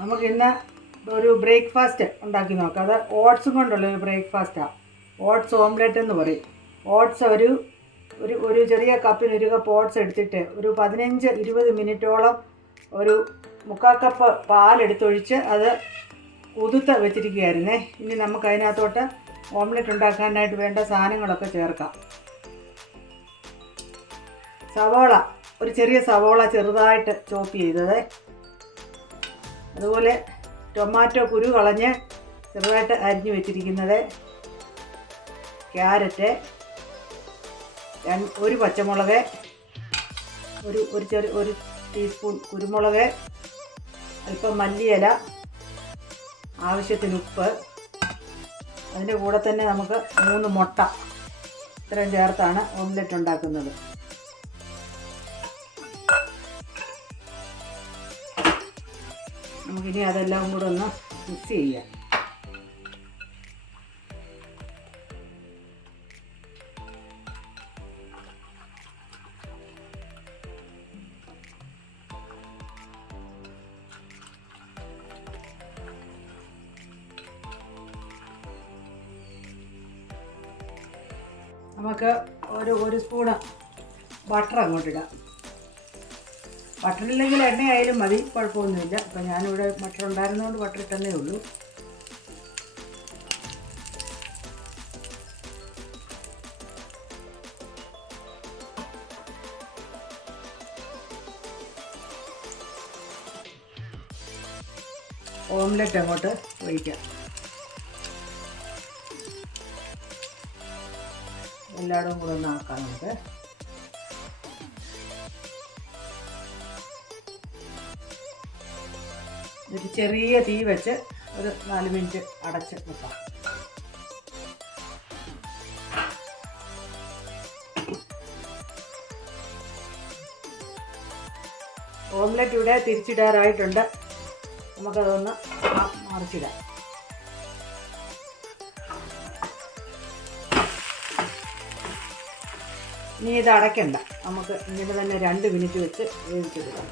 നമുക്കിന്ന് ഒരു ബ്രേക്ക്ഫാസ്റ്റ് ഉണ്ടാക്കി നോക്കാം. അത് ഓട്സും കൊണ്ടുള്ള ഒരു ബ്രേക്ക്ഫാസ്റ്റാണ്. ഓട്സ് ഓംലെറ്റ് എന്ന് പറയും. ഓട്സ് ഒരു ഒരു ഒരു ചെറിയ കപ്പിന് 1 കപ്പ് ഓട്സ് എടുത്തിട്ട് ഒരു 15-20 മിനിറ്റോളം ഒരു 3/4 കപ്പ് പാലെടുത്തൊഴിച്ച് അത് കുതിർത്ത് വെച്ചിരിക്കുകയായിരുന്നേ. ഇനി നമുക്ക് അതിനകത്തോട്ട് ഓംലെറ്റ് ഉണ്ടാക്കാനായിട്ട് വേണ്ട സാധനങ്ങളൊക്കെ ചേർക്കാം. സവോള, ഒരു ചെറിയ സവോള ചെറുതായിട്ട് ചോപ്പ് ചെയ്തത്, അതുപോലെ ടൊമാറ്റോ കുരു കളഞ്ഞ് ചെറുതായിട്ട് അരിഞ്ഞു വെച്ചിരിക്കുന്നത്, ക്യാരറ്റ്, ഒരു പച്ചമുളക്, ഒരു ടീസ്പൂൺ കുരുമുളക്, അല്പം മല്ലിയില, ആവശ്യത്തിന് ഉപ്പ്, അതിൻ്റെ കൂടെ തന്നെ നമുക്ക് 3 മുട്ട, ഇത്രയും ചേർത്താണ് ഓംലെറ്റ് ഉണ്ടാക്കുന്നത്. നമുക്കിനി അതെല്ലാം കൂടെ ഒന്ന് മിക്സ് ചെയ്യാം. നമുക്ക് ഒരു സ്പൂണ് ബട്ടർ അങ്ങോട്ടിടാം. ബട്ടറില്ലെങ്കിൽ എണ്ണയായാലും മതി, കുഴപ്പമൊന്നുമില്ല. അപ്പം ഞാനിവിടെ ബട്ടർ ഉണ്ടായിരുന്നതുകൊണ്ട് ബട്ടർ ഇട്ടതേ ഉള്ളൂ. ഓംലെറ്റ് അങ്ങോട്ട് ഒഴിക്കാം. എല്ലായിടവും കൂടെ ഒന്ന് ആക്കാം നമുക്ക്. ഒരു ചെറിയ തീ വെച്ച് ഒരു 4 മിനിറ്റ് അടച്ച് വെക്കാം. ഓംലെറ്റ് ഇവിടെ തിരിച്ചിടാറായിട്ടുണ്ട്. നമുക്കതൊന്ന് മറിച്ചിടാം. ഇനി ഇത് അടയ്ക്കണ്ട, നമുക്ക് ഇങ്ങനെ തന്നെ 2 മിനിറ്റ് വെച്ച് വേവിച്ചെടുക്കാം.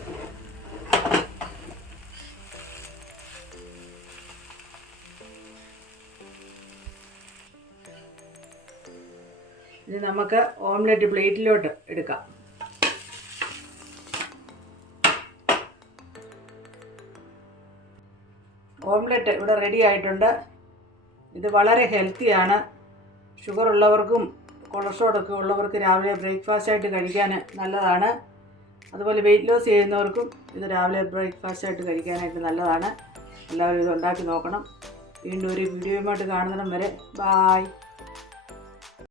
ഇനി നമുക്ക് ഓംലെറ്റ് പ്ലേറ്റിലോട്ട് എടുക്കാം. ഓംലെറ്റ് ഇവിടെ റെഡി ആയിട്ടുണ്ട്. ഇത് വളരെ ഹെൽത്തിയാണ്. ഷുഗർ ഉള്ളവർക്കും കൊളസ്ട്രോളൊക്കെ ഉള്ളവർക്ക് രാവിലെ ബ്രേക്ക്ഫാസ്റ്റായിട്ട് കഴിക്കാൻ നല്ലതാണ്. അതുപോലെ വെയിറ്റ് ലോസ് ചെയ്യുന്നവർക്കും ഇത് രാവിലെ ബ്രേക്ക്ഫാസ്റ്റായിട്ട് കഴിക്കാനായിട്ട് നല്ലതാണ്. എല്ലാവരും ഇത് ഉണ്ടാക്കി നോക്കണം. വീണ്ടും ഒരു വീഡിയോയുമായിട്ട് കാണുന്നിടം വരെ ബായ്.